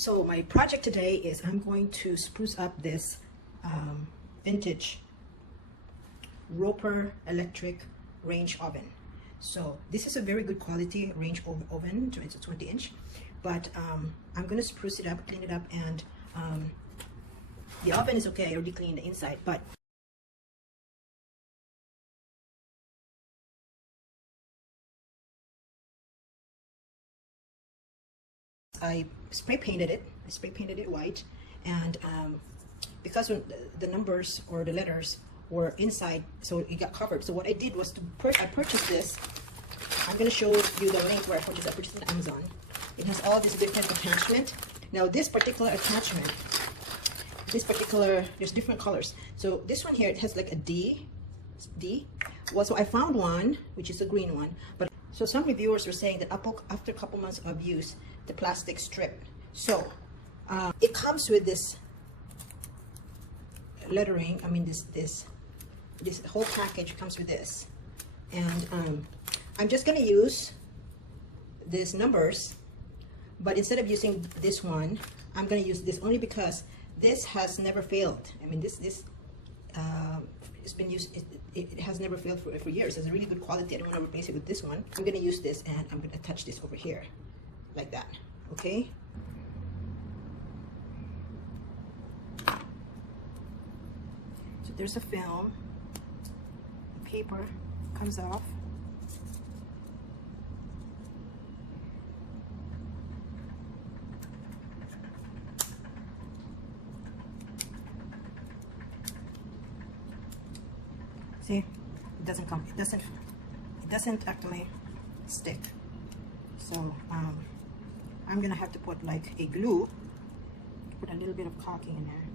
So my project today is I'm going to spruce up this vintage Roper electric range oven. So this is a very good quality range oven. It's a 20-inch, but I'm going to spruce it up, clean it up, and the oven is okay. I already cleaned the inside, but I spray painted it white, and because when the numbers or the letters were inside, so it got covered. So what I did was I purchased this. I'm going to show you the link where I purchased it on Amazon. It has all this different attachment. Now this particular attachment, there's different colors. So this one here, it has like a D. Well, so I found one which is a green one, but so some reviewers were saying that after a couple months of use, the plastic stripped. So it comes with this lettering. I mean, this whole package comes with this, and I'm just gonna use these numbers, but instead of using this one, I'm gonna use this only because this has never failed. I mean, this it's been used. It has never failed for years. It's a really good quality. I don't want to replace it with this one. I'm gonna use this, and I'm gonna attach this over here, like that. Okay. So there's a film. The paper comes off. See, it doesn't come. It doesn't actually stick. So I'm gonna have to put like a glue. Put a little bit of caulking in there.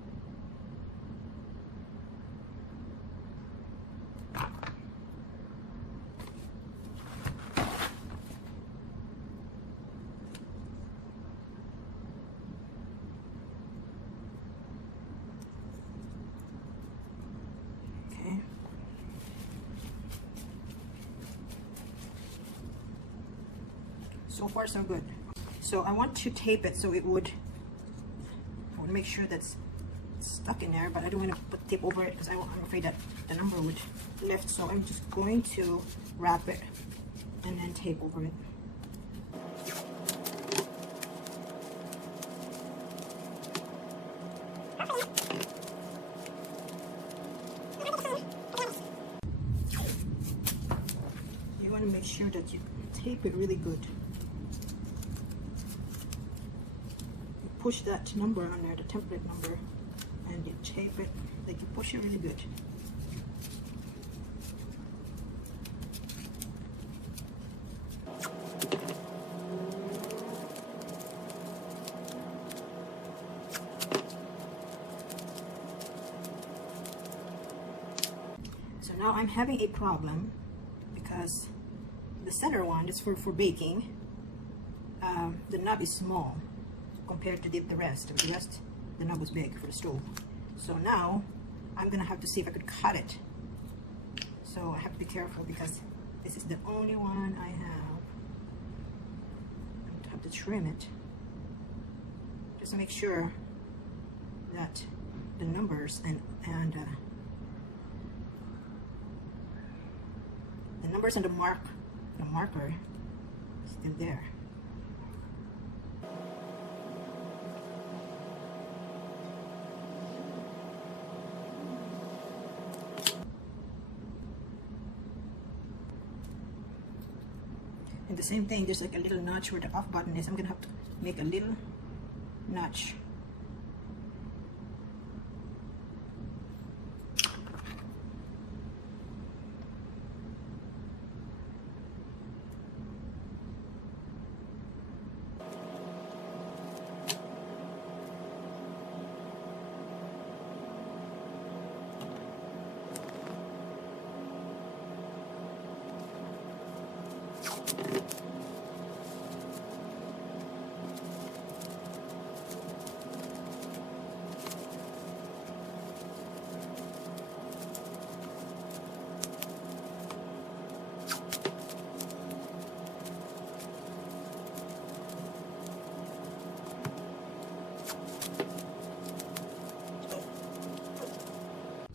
Okay. So far so good. So I want to tape it so I want to make sure that's stuck in there, but I don't want to put tape over it because I'm afraid that the number would lift. So I'm just going to wrap it and then tape over it. You want to make sure that you tape it really good. Push that number on there, the template number, and you tape it, like you push it really good. So now I'm having a problem because the center one is for baking. The knob is small compared to the rest. The knob was big for the stove. So now I'm gonna have to see if I could cut it. So I have to be careful because this is the only one I have. I have to trim it just to make sure that the numbers and the numbers and the marker is still there. And the same thing, there's like a little notch where the off button is. I'm gonna have to make a little notch.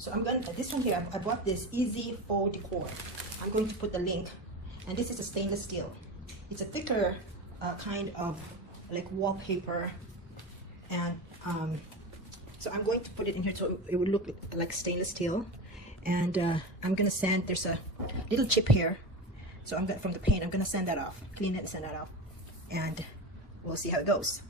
So I'm going to, this one here, I bought this Easy Faux Decor. I'm going to put the link, and this is a stainless steel. It's a thicker kind of like wallpaper, and so I'm going to put it in here so it would look like stainless steel. And I'm gonna sand, there's a little chip here, so I'm gonna, from the paint, I'm gonna sand that off, clean it and sand that off, and we'll see how it goes.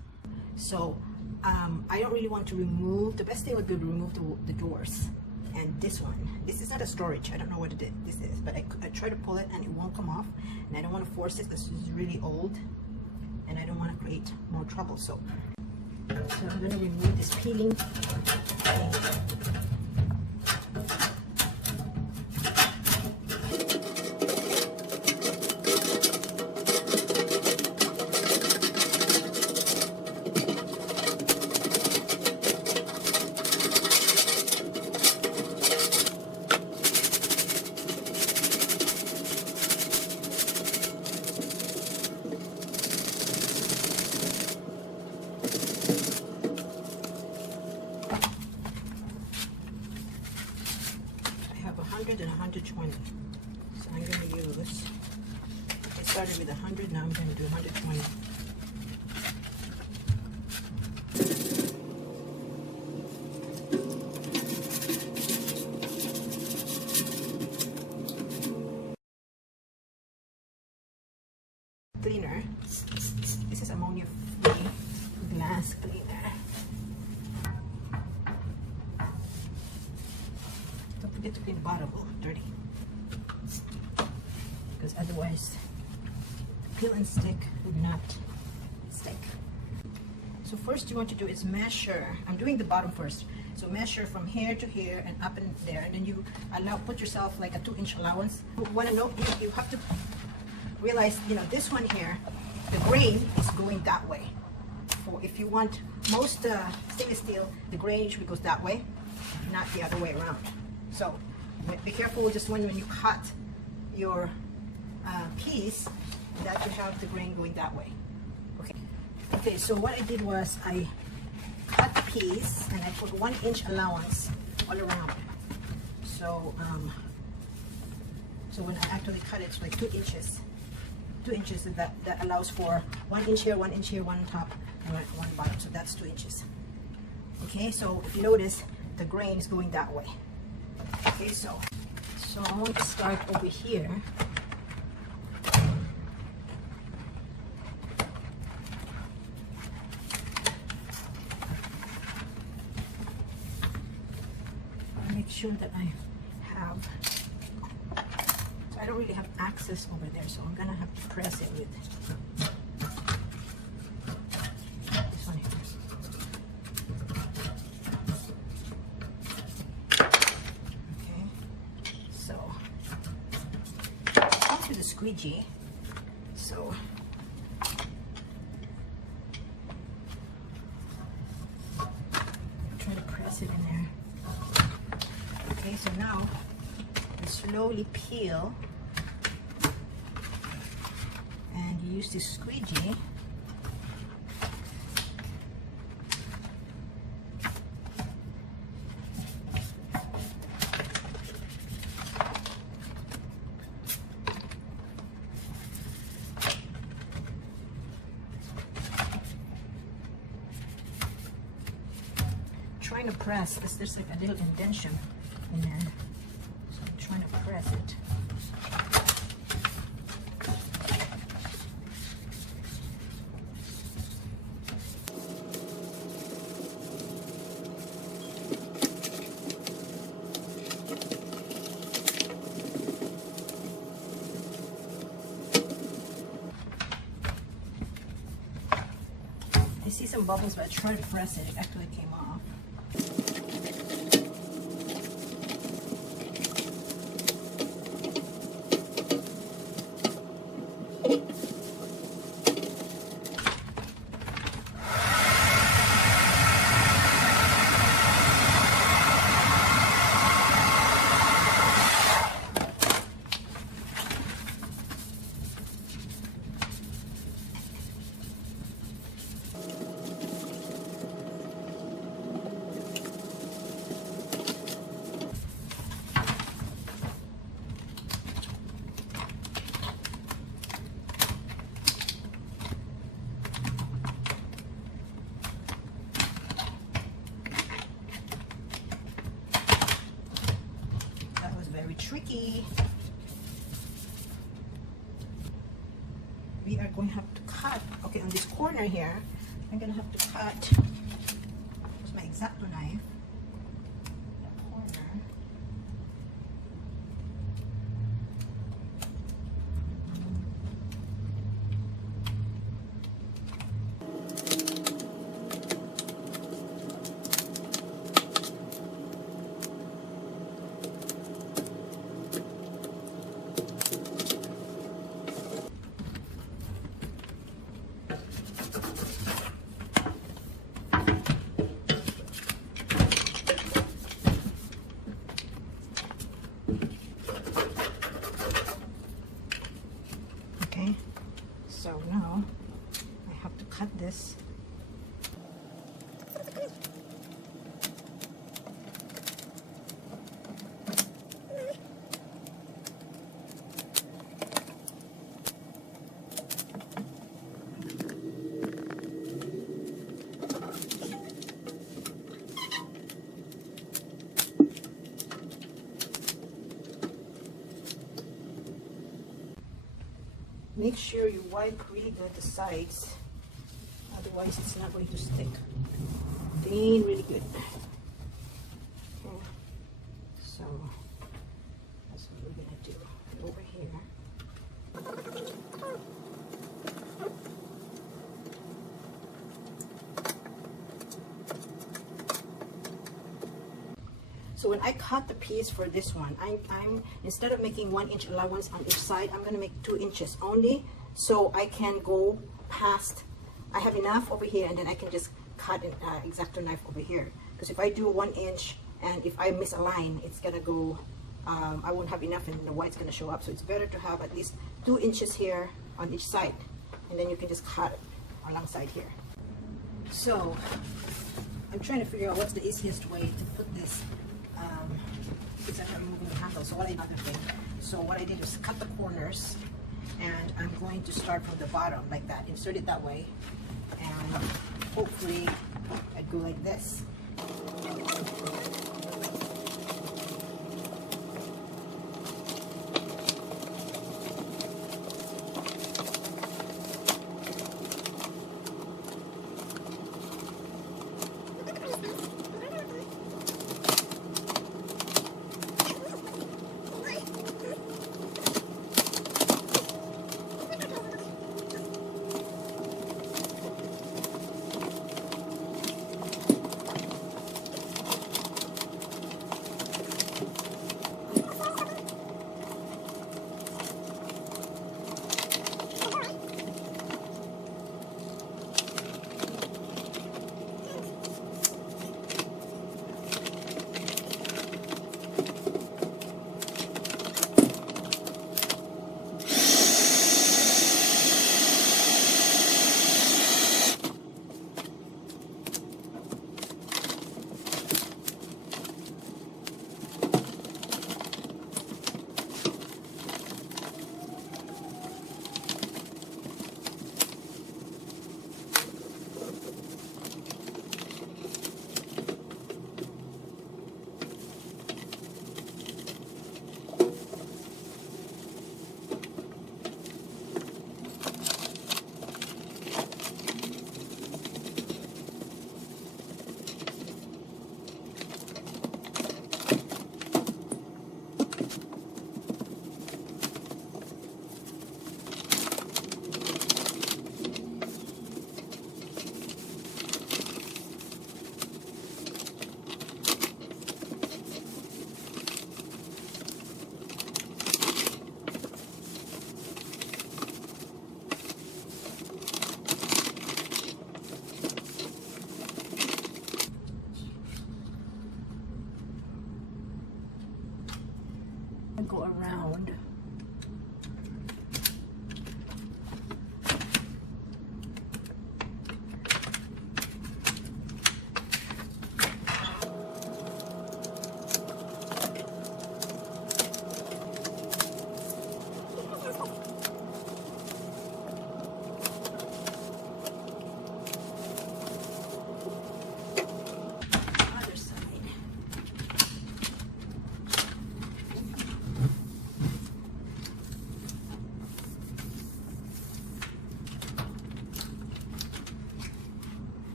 So I don't really want to remove, the best thing would be to remove the doors. And this one, this is not a storage, I don't know what this is, but I try to pull it and it won't come off, and I don't want to force it. This is really old and I don't want to create more trouble. So I'm going to remove this peeling thing. And 120. So I'm going to use, I started with 100, now I'm going to do 120. Cleaner. This is ammonia-free glass cleaner. Don't forget to clean the bottle. Oh, dirty. Because otherwise, peel and stick would not stick. So first you want to do is measure. I'm doing the bottom first. So measure from here to here and up and there, and then you put yourself like a 2-inch allowance. You want to know, you have to realize, this one here, the grain is going that way. For if you want most stainless steel, the grain usually goes that way, not the other way around. So be careful just when you cut your piece that you have the grain going that way. Okay, so what I did was I cut the piece and I put 1-inch allowance all around. So so when I actually cut it, it's like 2 inches. 2 inches, and that allows for 1 inch here, 1 inch here, one top and one bottom. So that's 2 inches. Okay, so if you notice, the grain is going that way. Okay, so I want to start over here. Make sure that I have, so I don't really have access over there, so I'm gonna have to press it with this one here. The squeegee, so try to press it in there. Okay, so now you slowly peel and you use the squeegee trying to press, because there's like a little indentation in there, so I'm trying to press it. I see some bubbles, but I tried to press it, it actually came off. going to have to cut. Okay, on this corner here, I'm gonna have to cut with my X-Acto knife. The corner. Okay, so now I have to cut this. Make sure you wipe really good the sides, otherwise it's not going to stick. Clean really good. Okay. So that's what we're gonna do over here. So when I cut the piece for this one, I'm instead of making 1 inch allowance on each side, I'm gonna make 2 inches only, so I can go past. I have enough over here, and then I can just cut an X-Acto knife over here. Because if I do 1 inch, and if I misalign, it's gonna go. I won't have enough, and the white's gonna show up. So it's better to have at least 2 inches here on each side, and then you can just cut it alongside here. So I'm trying to figure out what's the easiest way to put this. Because I'm removing the handle, so what I did is cut the corners, and I'm going to start from the bottom like that, insert it that way, and hopefully I'd go like this.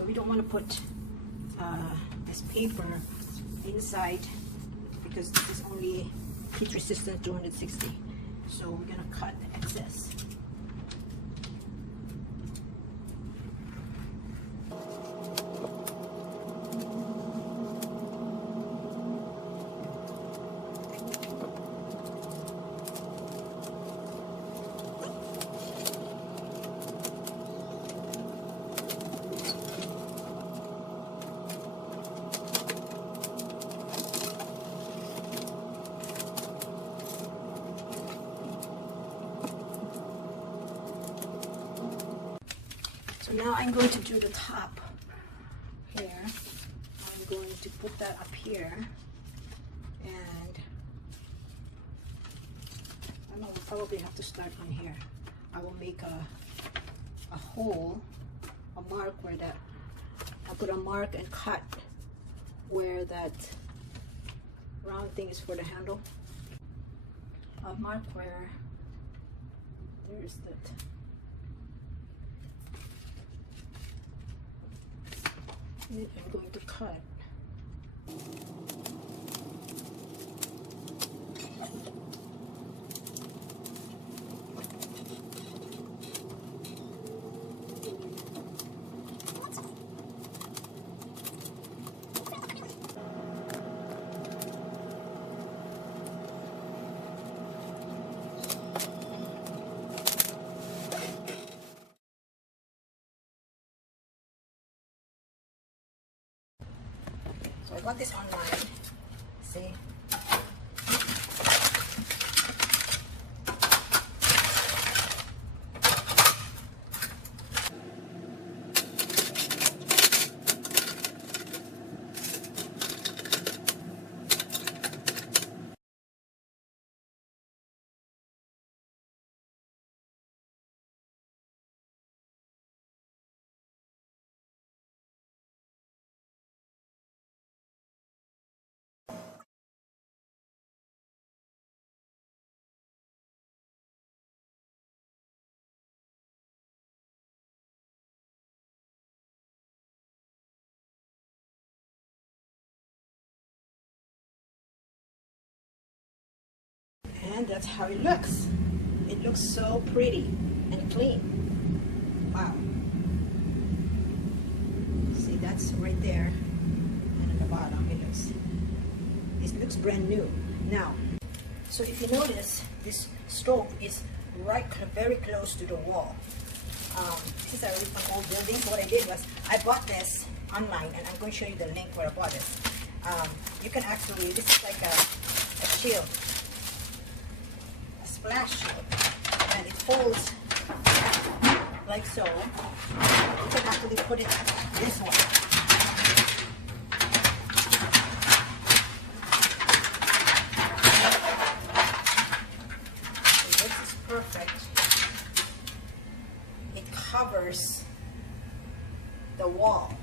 So we don't want to put this paper inside because this is only heat resistant 260. So we're gonna cut the excess. So now I'm going to do the top here. I'm going to put that up here, and I don't know, we'll probably have to start on here. I will make a hole, a mark where that, I'll put a mark and cut where that round thing is for the handle. I'll mark where there's that. I'm going to cut. So I got this online. See? And that's how it looks. It looks so pretty and clean. Wow. See, that's right there. And at the bottom, it looks brand new. Now, so if you notice, this stove is very close to the wall. This is an old building. So what I did was, I bought this online, and I'm going to show you the link where I bought this. You can actually, this is like a shield. Splash shield, and it folds like so. You can actually put it this way. So this is perfect. It covers the wall.